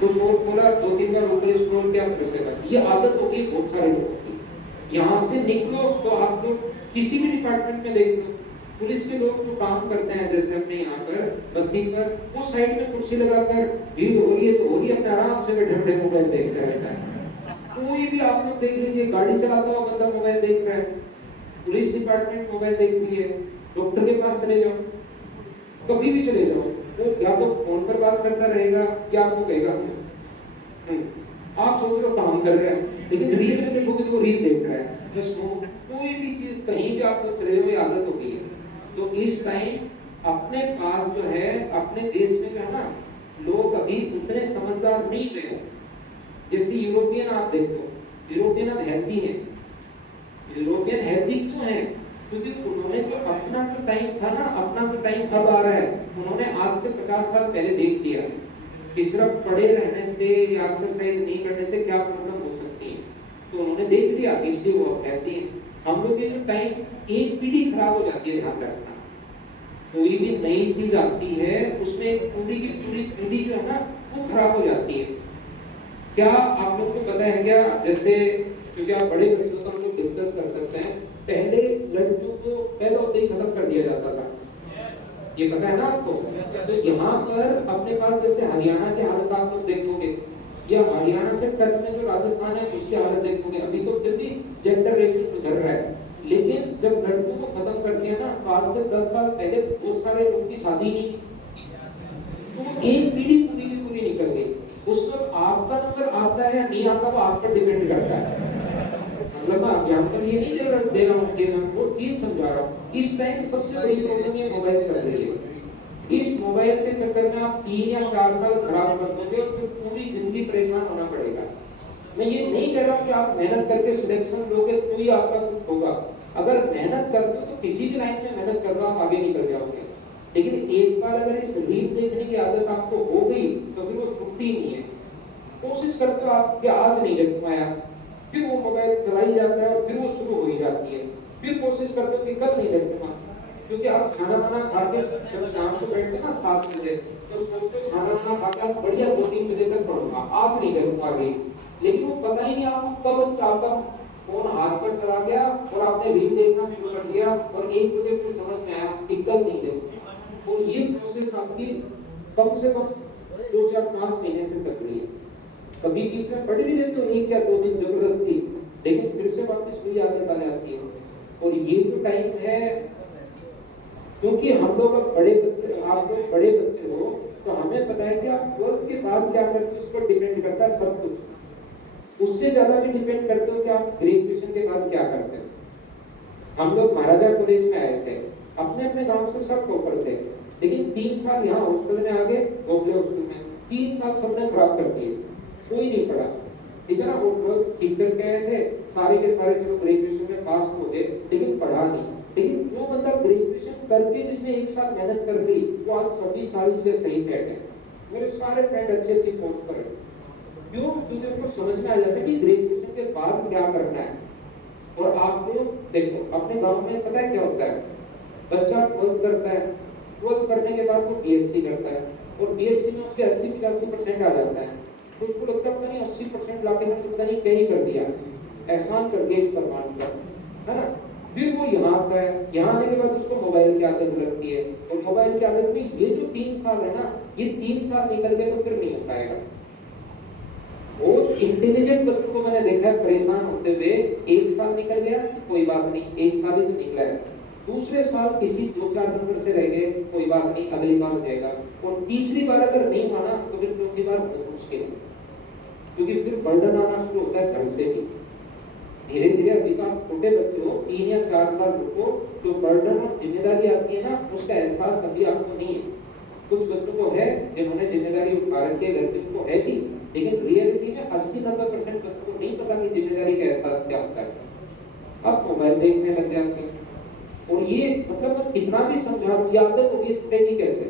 तो बोला 2-3 बार ऊपर स्क्रॉल किया फिर से कर। ये आदत होगी बहुत सारे लोगों की। यहाँ से निकलो तो आप लोग किसी भी डिपार्टमेंट में देख लो, पुलिस के लोग जो काम करते हैं जैसे अपने यहाँ पर बत्ती पर, वो साइड में कुर्सी लगाकर भीड़ हो रही है तो हो रही है, अपने आराम से बैठे बैठे मोबाइल देखते रहता है। कोई भी आप लोग देख लीजिए, गाड़ी चलाता हुआ बंदा मोबाइल देख रहा है, पुलिस डिपार्टमेंट मोबाइल देख रही है, डॉक्टर के पास चले जाओ, कभी भी चले जाओ, वो या तो फोन पर बात करता रहेगा या आपको कहेगा आप सोच रहे हो काम कर रहे हैं, लेकिन रील में देखोगे तो वो रील देख रहा है। कोई भी चीज कहीं भी आपको चले हुए आदत हो गई है। तो इस टाइम अपने पास जो है, अपने देश में जो है ना, लोग अभी उतने समझदार नहीं गए। जैसे यूरोपियन आप देखो, यूरोपियन अब हेल्दी है। यूरोपियन हेल्दी क्यों है? क्योंकि उन्होंने जो अपना जो टाइम था ना, अपना जो टाइम अब आ रहा है, उन्होंने आज से 50 साल पहले देख लिया कि सिर्फ पड़े रहने से या एक्सरसाइज नहीं करने से क्या प्रॉब्लम हो सकती है। तो उन्होंने देख लिया, इसलिए वो कहती है। हम लोग ये जो टाइम, एक पीढ़ी खराब हो जाती है, ध्यान रखना। कोई भी नई चीज आती है उसमें एक पूरी की पूरी पीढ़ी जो है ना वो खराब हो जाती है। क्या आप लोग को पता है क्या, जैसे क्योंकि आप बड़े बच्चों को हम लोग डिस्कस कर सकते हैं, पहले लड़कियों को पैदा होते ही खत्म कर दिया जाता था, ये पता है ना आपको? तो यहाँ पर अपने पास जैसे हरियाणा की हालत आप लोग देखोगे, या हरियाणा से टच में जो राजस्थान है उसकी हालत देखोगे, अभी तो फिर भी जेंडर रेशियो सुधर रहा है, लेकिन जब लड़कों को खत्म कर दिया ना, आज से 10 साल पहले बहुत सारे लोगों की शादी नहीं, तो एक पीढ़ी पूरी की पूरी निकल गई। उस वक्त आपका नंबर आता है या नहीं आता वो आप पर डिपेंड करता है। मतलब मैं एग्जाम्पल ये नहीं दे रहा हूँ कि मैं वो चीज समझा रहा हूँ। इस टाइम सबसे बड़ी प्रॉब्लम ये मोबाइल चल रही है। इस मोबाइल के चक्कर में आप 3 या 4 साल खराब कर दोगे और फिर पूरी जिंदगी परेशान होना पड़ेगा। मैं ये नहीं कह रहा हूँ कि आप मेहनत करके सिलेक्शन लोगे तो ही आपका कुछ होगा। अगर मेहनत करते हो तो किसी भी लाइन में मेहनत कर लो, आप आगे निकल जाओगे। लेकिन एक बार अगर इस रील देखने की आदत आपको हो गई तो फिर वो छूटती नहीं है। कोशिश करते हो आप कि आज नहीं देख पाया, फिर वो मोबाइल चलाई जाता है और फिर वो शुरू हो ही जाती है। फिर कोशिश करते हो कि कल नहीं देखूंगा, क्योंकि आप खाना वाना खा के जब शाम को बैठते ना 7 बजे, तो सोचते खाना वाना खा के आप बढ़िया 2-3 बजे तक पढ़ूंगा, आज नहीं करूंगा आगे। लेकिन वो पता ही नहीं आपको कब आपका फोन हाथ पर चला गया और आपने रील देखना शुरू कर दिया और 1 बजे फिर समझ में आया कि कल नहीं देखूंगा। और ये प्रोसेस आपकी कम से कम 2-4-5 महीने से चल रही है। कभी बीच में पढ़ भी लेते हो 1 या 2 दिन जबरदस्ती, लेकिन फिर से वापस वही आदत आ जाती है। और ये जो टाइम है, क्योंकि हम लोग अब बड़े बच्चे, आप लोग बड़े बच्चे हो, तो हमें पता है कि आप 12th के बाद क्या करते हो, उस पर डिपेंड करता है सब कुछ। उससे ज्यादा भी डिपेंड करते हो कि आप ग्रेजुएशन के बाद क्या करते हो। हम लोग महाराजा कॉलेज में आए थे, अपने अपने गांव से सब टॉपर थे, लेकिन 3 साल यहाँ हॉस्टल में आगे गोखले हॉस्टल में 3 साल सबने खराब कर दिए, कोई नहीं पढ़ा, ठीक है ना। वो लोग ठीक करके आए थे, सारे के सारे चलो ग्रेजुएशन में पास हो गए, लेकिन पढ़ा नहीं। लेकिन जो बंदा ग्रेजुएशन करके जिसने 1 साल मेहनत कर ली, वो आज सभी सारी चीजें सही सेट है। मेरे सारे फ्रेंड अच्छी अच्छी पोस्ट पर है। क्यों? क्योंकि उनको समझ में आ जाता है कि ग्रेजुएशन के बाद क्या करना है। और आप लोग देखो अपने गांव में पता है क्या होता है, बच्चा 12th करता है, 12th करने के बाद वो बीएससी करता है और बीएससी में उसके 80-85% आ जाता है, तो उसको लगता है पता नहीं 80% लाके मैंने पता नहीं क्या ही कर दिया, एहसान कर दिया इस प्रमाण का, है ना। फिर वो यहाँ आता है, यहाँ आने के बाद उसको मोबाइल की आदत लगती है, और मोबाइल की आदत में ये जो 3 साल है ना, ये 3 साल निकल गए तो फिर नहीं हो पाएगा। बहुत इंटेलिजेंट बच्चों को मैंने देखा है परेशान होते हुए, 1 साल निकल गया कोई बात नहीं, 1 साल ही तो निकला है, दूसरे साल किसी 2-4 नंबर से रह गए कोई बात नहीं, अगली बार हो जाएगा, और तीसरी बार अगर नहीं माना तो फिर चौथी बार बहुत मुश्किल है, क्योंकि फिर बर्डन आना शुरू होता है घर से भी। धीरे धीरे अभी तो आप छोटे बच्चे हो, 3 या 4 साल रुको, जो बर्डन और जिम्मेदारी आती है ना, उसका एहसास अभी आपको नहीं है। कुछ बच्चों को है जिन्होंने जिम्मेदारी उठा रखी है, घर पे उनको है भी, लेकिन रियलिटी में 80-90% बच्चों को नहीं पता कि जिम्मेदारी का एहसास क्या होता है। अब मोबाइल देखने लग जाते हैं, और ये मतलब मैं कितना भी समझा लूं, ये आदत होगी, छूटेगी कैसे?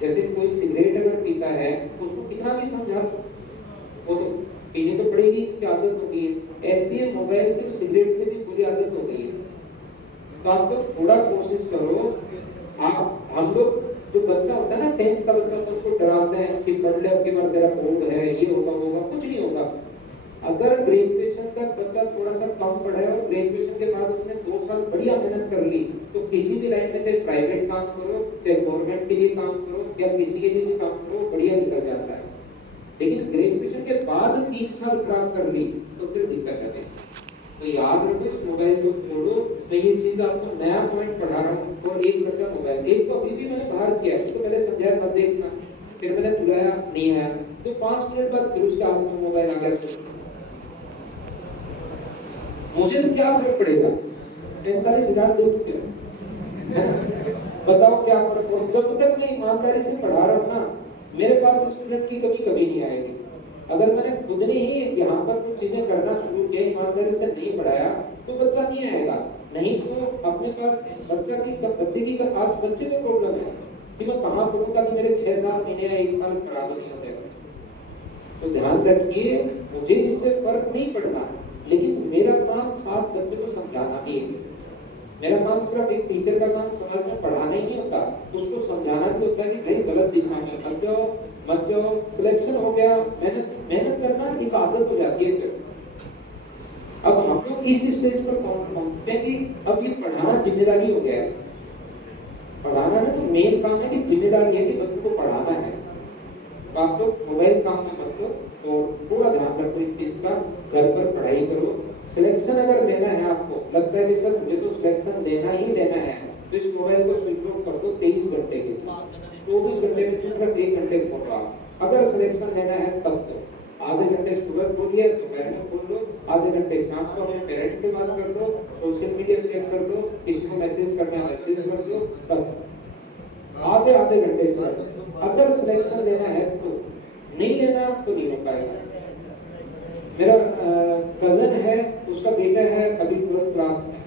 जैसे कोई सिगरेट अगर पीता है, उसको कितना भी समझा लो, वो तो पीनी तो पड़ेगी, की आदत हो गई है। ऐसी है मोबाइल की, सिगरेट से भी बुरी आदत हो गई है। तो आप लोग थोड़ा कोशिश करो, आप हम लोग जो बच्चा होता है ना 10th का बच्चा तो उसको डराते हैं कि पढ़ ले, अब की बार तेरा बोर्ड है, ये होगा होगा, कुछ नहीं होगा। अगर ग्रेजुएशन तक बच्चा थोड़ा सा कम पढ़े और ग्रेजुएशन के बाद उसने 2 साल बढ़िया मेहनत कर ली, तो किसी भी लाइन में, चाहे प्राइवेट काम करो, चाहे गवर्नमेंट के लिए काम करो, या किसी के लिए भी काम करो, बढ़िया निकल जाता है। लेकिन ग्रेजुएशन के बाद 3 साल खराब कर ली तो फिर दिक्कत है। तो याद रखो, इस मोबाइल को छोड़ो। मैं ये चीज आपको नया पॉइंट पढ़ा रहा हूँ। और एक बच्चा मोबाइल, एक तो अभी भी मैंने बाहर किया, उसको पहले समझाया मत देखना, फिर मैंने बुलाया, नहीं आया, तो 5 मिनट बाद फिर उसके हाथ में मोबाइल आ गया। मुझे तो क्या फर्क पड़ेगा, 45,000 दे चुके हैं, बताओ क्या फर्क पड़ेगा। जब तक मैं ईमानदारी से पढ़ा रहा हूँ ना, मेरे पास स्टूडेंट की कभी नहीं आएगी। अगर मैंने खुद ने ही यहाँ पर कुछ चीजें करना शुरू किया, ईमानदारी से नहीं पढ़ाया, तो बच्चा नहीं आएगा। नहीं तो अपने पास बच्चे की आज बच्चे को प्रॉब्लम है कि मैं कहाँ पढ़ूंगा कि मेरे 6-7 महीने या 1 साल खराब नहीं हो जाएगा। तो ध्यान रखिए, मुझे इससे फर्क नहीं पड़ना, लेकिन मेरा काम 7 बच्चे को समझाना भी है। मेरा काम सिर्फ एक टीचर का काम समाज में पढ़ाना ही नहीं होता, उसको समझाना भी होता है कि भाई गलत दिशा में मत जाओ। सिलेक्शन हो गया, मेहनत करना एक आदत हो जाती है। फिर अब हम लोग इस स्टेज पर पहुंचते हैं कि अब ये पढ़ाना जिम्मेदारी हो गया है। पढ़ाना ना तो मेन काम है कि जिम्मेदारी है कि बच्चों को पढ़ाना है। तो आप लोग मोबाइल काम में मत लो और थोड़ा ध्यान रखो इस चीज का, घर पर पढ़ाई करो। सिलेक्शन अगर लेना है, आपको लगता है कि सर मुझे तो सिलेक्शन लेना ही लेना है, तो इस मोबाइल को स्विच ऑफ कर दो 23 घंटे के, 24 घंटे में सिर्फ 1 घंटे खोलो आप। अगर सिलेक्शन लेना है तब तो आधे घंटे सुबह खोलिए, दोपहर में खोल लो, आधे घंटे शाम को अपने पेरेंट्स से बात कर लो, सोशल मीडिया चेक कर लो, किसी को मैसेज करना है मैसेज कर दो, बस आधे घंटे से। अगर सिलेक्शन लेना है तो, नहीं लेना तो नहीं हो पाएगा। मेरा कजन है, उसका बेटा है अभी 12th क्लास में,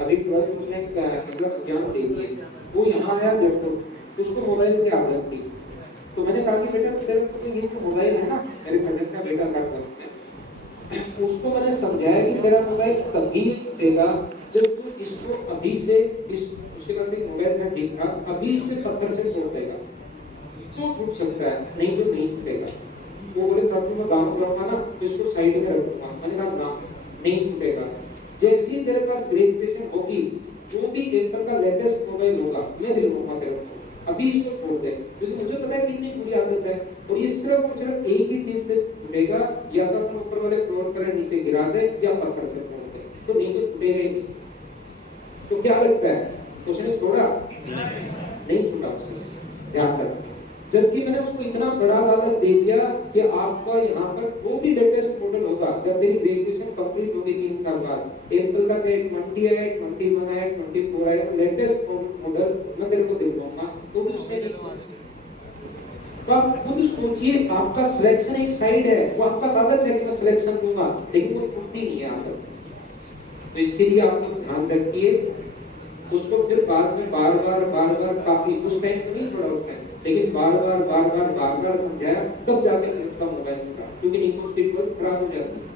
अभी 12th उसने एग्जाम दे दिए, वो यहाँ आया जयपुर, उसको मोबाइल की आदत थी। तो मैंने कहा कि बेटा तेरे ये जो मोबाइल है ना, मेरे कजन का बेटा था 12th में, उसको मैंने समझाया कि तेरा मोबाइल तभी छूटेगा जब तू इसको अभी से उसके पास एक मोबाइल था ठीक था, अभी से पत्थर से तोड़ देगा तो छूट सकता है, नहीं तो नहीं छूटेगा। वो बोले चाचू मैं गाँव जाऊंगा ना तो इसको साइड में रखूंगा। मैंने कहा ना, नहीं छूटेगा। जैसे ही तेरे पास ग्रेजुएशन होगी, जो भी एप्पल का लेटेस्ट मोबाइल होगा, मैं दिलवाऊंगा तेरे को, अभी इसको छोड़ दे, क्योंकि मुझे पता है कितनी बुरी आदत है। और ये सिर्फ और सिर्फ एक ही चीज से छूटेगा, या तो अपने ऊपर वाले फ्लोर पर नीचे गिरा दे या पत्थर से तोड़ दे, तो नहीं तो छूटेगा ही नहीं। तो क्या लगता है, उसने छोड़ा? नहीं छूटा उसने, ध्यान रखना। जबकि मैंने उसको इतना बड़ा लालच दे दिया कि आपका यहाँ पर जो भी लेटेस्ट मॉडल होगा, जब मेरी ग्रेजुएशन कंप्लीट होगी 3 साल बाद, एप्पल का चाहे 20 है, 21 है, 24 है, लेटेस्ट मॉडल मैं तेरे को दिलवाऊंगा, तो भी उसने नहीं किया। तो आप खुद सोचिए, आपका सिलेक्शन एक साइड है, वो आपका लालच है कि मैं सिलेक्शन दूंगा, लेकिन वो छूटती नहीं है आदत। तो इसके लिए आप लोग ध्यान रखिए, उसको फिर बाद में बार बार काफी उस टाइम तो नहीं छोड़ा उसने, लेकिन बार बार समझाया, तब जाके उसका मोबाइल छूटा, क्योंकि नहीं तो उसकी ग्रोथ खराब हो जाती है।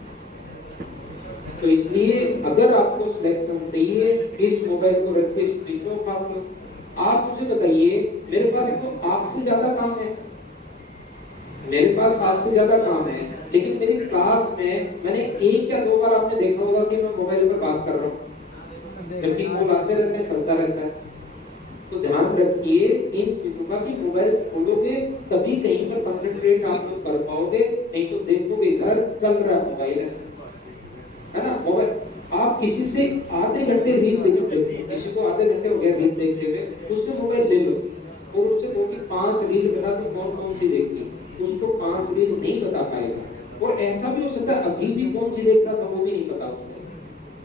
तो इसलिए अगर आपको सिलेक्शन चाहिए, इस मोबाइल को रखिए स्विच ऑफ आप लोग। आप मुझे बताइए, मेरे पास तो आपसे ज्यादा काम है, मेरे पास आपसे ज्यादा काम है, लेकिन मेरी क्लास में मैंने 1 या 2 बार आपने देखा होगा कि मैं मोबाइल पर बात कर रहा हूँ, जबकि वो आते रहते हैं, चलता रहता है। तो ध्यान रखिए इन चीजों का कि मोबाइल खोलोगे तभी कहीं पर कंसंट्रेट आप लोग कर पाओगे, नहीं तो देखोगे घर चल रहा मोबाइल है ना। मोबाइल आप किसी से आधे घंटे रील देखते, किसी को आधे घंटे हो गया रील देखते हुए, उससे मोबाइल ले लो और उससे दो कि 5 रील बता दो कौन कौन सी देखी, उसको 5 रील नहीं बता पाएगा। और ऐसा भी हो सकता है अभी भी कौन सी देख रहा था वो भी नहीं पता उसको,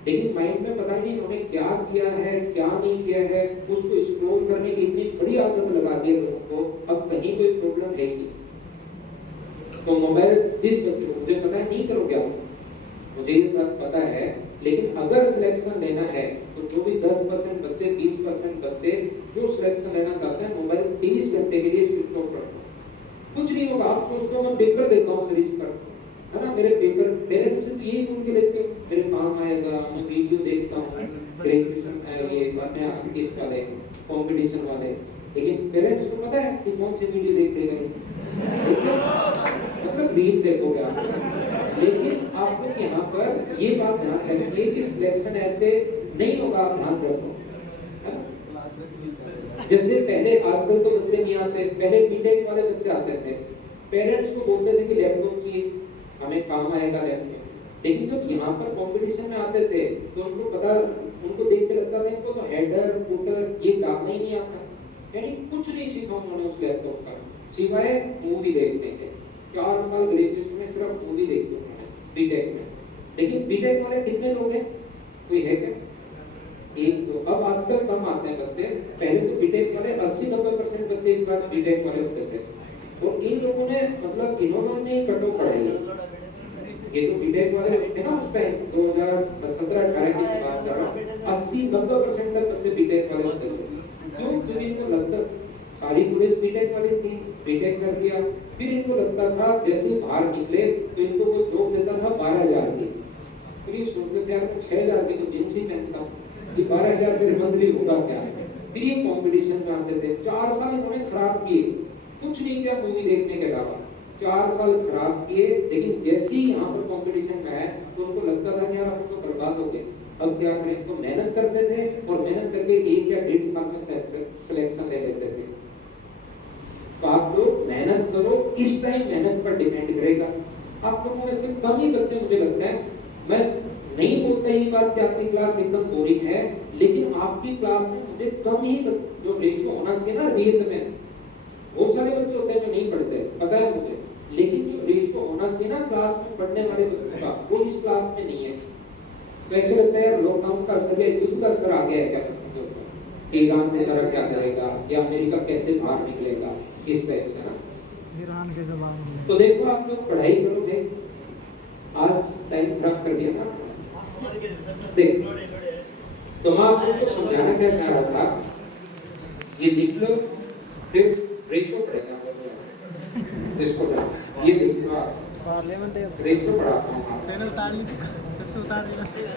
लेकिन माइंड में पता नहीं उन्होंने क्या किया है क्या नहीं किया है, उसको स्क्रॉल करने की इतनी बड़ी आदत लगा दी है लोगों को, अब कहीं कोई प्रॉब्लम है ही नहीं। तो मोबाइल जिस बच्चे को, मुझे पता है नहीं करोगे आप, मुझे ये बात पता है, लेकिन अगर सिलेक्शन लेना है तो जो भी 10% बच्चे 20% बच्चे जो सिलेक्शन लेना चाहते हैं, मोबाइल 30 घंटे के लिए स्विच ऑफ कर दो, कुछ नहीं होगा। आप सोचते हो मैं पेपर देता हूँ सीरीज पर, है ना, मेरे पेपर पेरेंट्स से यही बोल के लेते हैं मेरे काम आएगा, मैं वीडियो देखता हूँ ग्रेजुएशन ये अपने किस वाले कंपटीशन वाले, लेकिन पेरेंट्स को पता है कि कौन सी वीडियो देखते गए, मतलब रील देखोगे आप। लेकिन आप लोग यहाँ पर ये बात ध्यान रखिए कि सिलेक्शन ऐसे नहीं होगा, आप ध्यान रखो, है ना? जैसे पहले, आजकल तो बच्चे नहीं आते, पहले बीटेक वाले बच्चे आते थे, पेरेंट्स को बोलते थे कि लैपटॉप चाहिए, हमें काम आएगा लैपटॉप। लेकिन जब यहाँ पर कंपटीशन में आते थे तो उनको पता, उनको देख के लगता था इनको तो हेडर फुटर ये काम ही नहीं आता, यानी कुछ नहीं सीखा उन्होंने उस लैपटॉप पर, सिवाय मूवी देखने के। 4 साल ग्रेजुएशन में सिर्फ मूवी देखते हैं बीटेक में। लेकिन बीटेक वाले कितने लोग हैं, कोई है क्या? एक दो। अब आजकल कम आते हैं बच्चे, पहले तो बीटेक वाले 80-90% बच्चे एक बार बीटेक वाले होते थे। और इन लोगों ने, मतलब इन्होंने कटो पढ़ाई, ये तो बीटेक वाले थे ना उस टाइम 2017-18 की बात कर रहा हूँ, 80-90% तक बच्चे बीटेक वाले होते थे। क्यों? क्योंकि इनको लगता सारी कॉलेज बीटेक वाली थी, बीटेक कर लिया, फिर इनको लगता था जैसे बाहर निकले तो इनको कोई जॉब देता था 12,000 की, फिर ये सोचते थे यार 6,000 की तो जींस ही पहनता, ये 12,000 फिर मंथली होगा क्या? फिर ये कंपटीशन में आते थे। 4 साल इन्होंने खराब किए, कुछ नहीं किया मूवी देखने के अलावा, 4 साल खराब किए। लेकिन जैसे ही यहाँ पर कंपटीशन में आए तो उनको लगता था कि यार हम तो बर्बाद हो गए, अब क्या करें? तो मेहनत करते थे और मेहनत करके 1 या 1.5 साल में सिलेक्शन ले लेते थे। तो आप लोग मेहनत करो, इस टाइम मेहनत पर डिपेंड करेगा। आप लोगों में से कम ही बच्चे, मुझे लगता है, मैं नहीं बोलता ये बात कि आपकी क्लास एकदम बोरिंग है, लेकिन आपकी क्लास में मुझे कम ही जो रेशियो होना चाहिए ना रियल में, बहुत सारे बच्चे होते हैं जो नहीं पढ़ते, पता है मुझे, लेकिन जो रेशियो होना चाहिए ना क्लास में पढ़ने वाले बच्चों का, वो इस क्लास में नहीं है। तो ऐसे लगता है यार लॉकडाउन का असर या युद्ध का असर आ गया है क्या बच्चों को, ईरान में तरह क्या करेगा या अमेरिका कैसे बाहर निकलेगा, इस टाइप से ना। ईरान के जबान में तो देखो आप लोग पढ़ाई करोगे, आज टाइम खराब कर दिया ना। देख, तो मैं आप लोग को समझाना क्या चाह रहा था, ये लिख लो, फिर रेशियो पढ़ेगा, इसको ये देख लो आप, पार्लियामेंट रेशियो पढ़ाता हूँ उतार ली